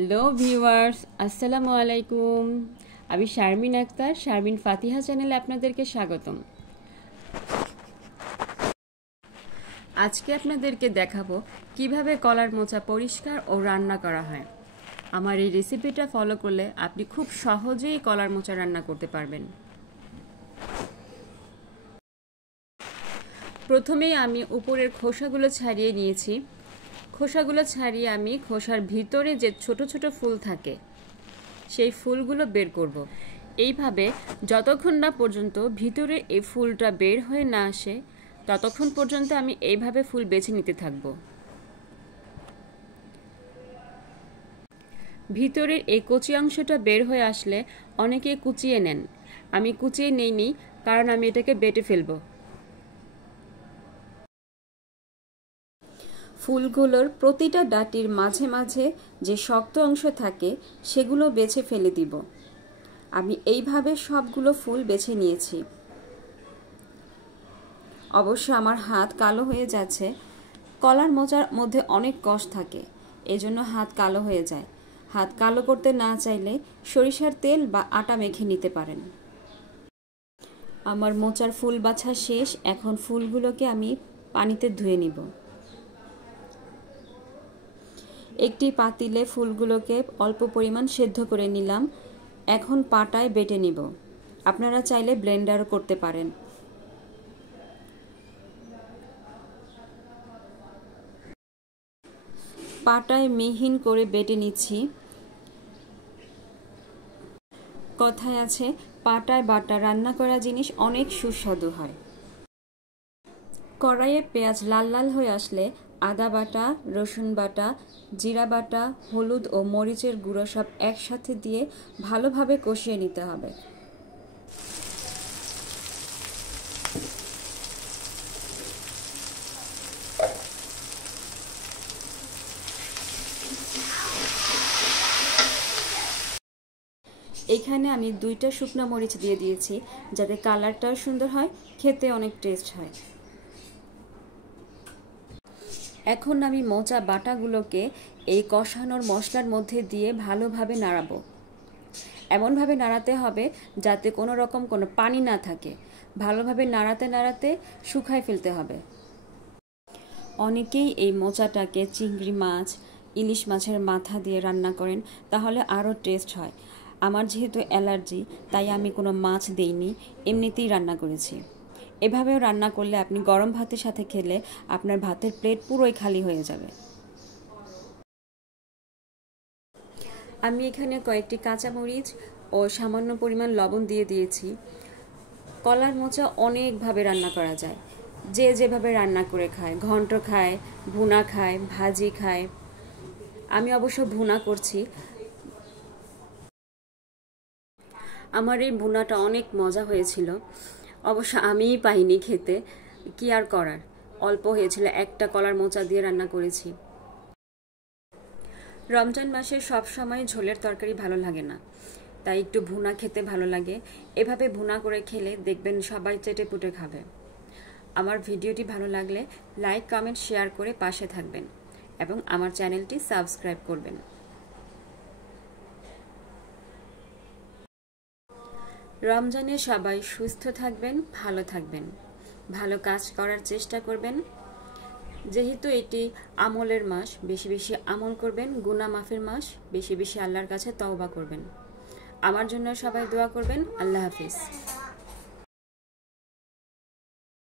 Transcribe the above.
Hello viewers, আসসালামু আলাইকুম। আমি শারমিন আক্তার, শারমিন ফাতিহা চ্যানেলে আপনাদেরকে স্বাগতম। আজকে আপনাদেরকে দেখাবো কিভাবে কলার মোচা পরিষ্কার ও রান্না করা হয়। আমার এই রেসিপিটা ফলো করলে আপনি খুব সহজেই কলার মোচা রান্না করতে পারবেন। প্রথমেই আমি উপরের খোসাগুলো ছাড়িয়ে নিয়েছি। খোসাগুলো ছাড়িয়ে আমি খোসার ভিতরে যে ছোট ছোট ফুল থাকে সেই ফুলগুলো বের করব। এইভাবে যতক্ষণ না পর্যন্ত ভিতরে এই ফুলটা বের হয়ে না আসে ততক্ষণ পর্যন্ত আমি এইভাবে ফুল বেছে নিতে থাকব। ভিতরের এই কচি অংশটা বের হয়ে আসলে অনেকে কুচিয়ে নেন, আমি কুচিয়ে নেইনি কারণ আমি এটাকে বেটে ফেলব। ফুলগুলোর প্রতিটা ডাঁটির মাঝে মাঝে যে শক্ত অংশ থাকে সেগুলো বেছে ফেলে দিব। আমি এইভাবে সবগুলো ফুল বেছে নিয়েছি। অবশ্য আমার হাত কালো হয়ে যাচ্ছে। কলার মোচার মধ্যে অনেক কষ থাকে, এজন্য হাত কালো হয়ে যায়। হাত কালো করতে না চাইলে সরিষার তেল বা আটা মেখে নিতে পারেন। আমার মোচার ফুল বাছা শেষ। এখন ফুলগুলোকে আমি পানিতে ধুয়ে নিব। একটি পাতিলে ফুলগুলোকে অল্প পরিমাণ সেদ্ধ করে নিলাম। এখন পাটায় বেটে নিব। আপনারা চাইলে ব্লেন্ডারও করতে পারেন। পাটায় মিহিন করে বেটে নিচ্ছি। কথায় আছে, পাটায় বাটা রান্না করা জিনিস অনেক সুস্বাদু হয়। কড়াইয়ে পেঁয়াজ লাল লাল হয়ে আসলে আদা বাটা, রসুন বাটা, জিরা বাটা, হলুদ ও মরিচের গুঁড়ো সব একসাথে দিয়ে ভালোভাবে কষিয়ে নিতে হবে। এখানে আমি 2টা শুকনো মরিচ দিয়ে দিয়েছি যাতে কালারটাও সুন্দর হয়, খেতে অনেক টেস্ট হয়। এখন আমি মোচা বাটাগুলোকে এই কষানোর মশলার মধ্যে দিয়ে ভালোভাবে নাড়াবো। এমনভাবে নাড়াতে হবে যাতে কোনো রকম কোনো পানি না থাকে। ভালোভাবে নাড়াতে নাড়াতে শুকায় ফেলতে হবে। অনেকেই এই মোচাটাকে চিংড়ি মাছ, ইলিশ মাছের মাথা দিয়ে রান্না করেন, তাহলে আরও টেস্ট হয়। আমার যেহেতু অ্যালার্জি তাই আমি কোনো মাছ দেইনি, এমনিতেই রান্না করেছি। এভাবেও রান্না করলে আপনি গরম ভাতের সাথে খেলে আপনার ভাতের প্লেট পুরোই খালি হয়ে যাবে। আমি এখানে কয়েকটি কাঁচামরিচ ও সামান্য পরিমাণ লবণ দিয়ে দিয়েছি। কলার মোচা অনেকভাবে রান্না করা যায়, যে যেভাবে রান্না করে খায়, ঘন্ট খায়, ভুনা খায়, ভাজি খায়। আমি অবশ্য ভুনা করছি। আমার এই ভুনাটা অনেক মজা হয়েছিল। অবশ্য আমিই পাইনি খেতে, কি আর করার, অল্প হয়েছিল, একটা কলার মোচা দিয়ে রান্না করেছি। রমজান মাসে সব সময় ঝোলের তরকারি ভালো লাগে না, তাই একটু ভুনা খেতে ভালো লাগে। এভাবে ভুনা করে খেলে দেখবেন সবাই চেটে পুটে খাবে। আমার ভিডিওটি ভালো লাগলে লাইক, কমেন্ট, শেয়ার করে পাশে থাকবেন এবং আমার চ্যানেলটি সাবস্ক্রাইব করবেন। রমজানে সবাই সুস্থ থাকবেন, ভালো থাকবেন, ভালো কাজ করার চেষ্টা করবেন। যেহেতু এটি আমলের মাস, বেশি বেশি আমল করবেন, গুনাহ মাফের মাস, বেশি বেশি আল্লাহর কাছে তওবা করবেন। আমার জন্য সবাই দোয়া করবেন। আল্লাহ হাফিজ।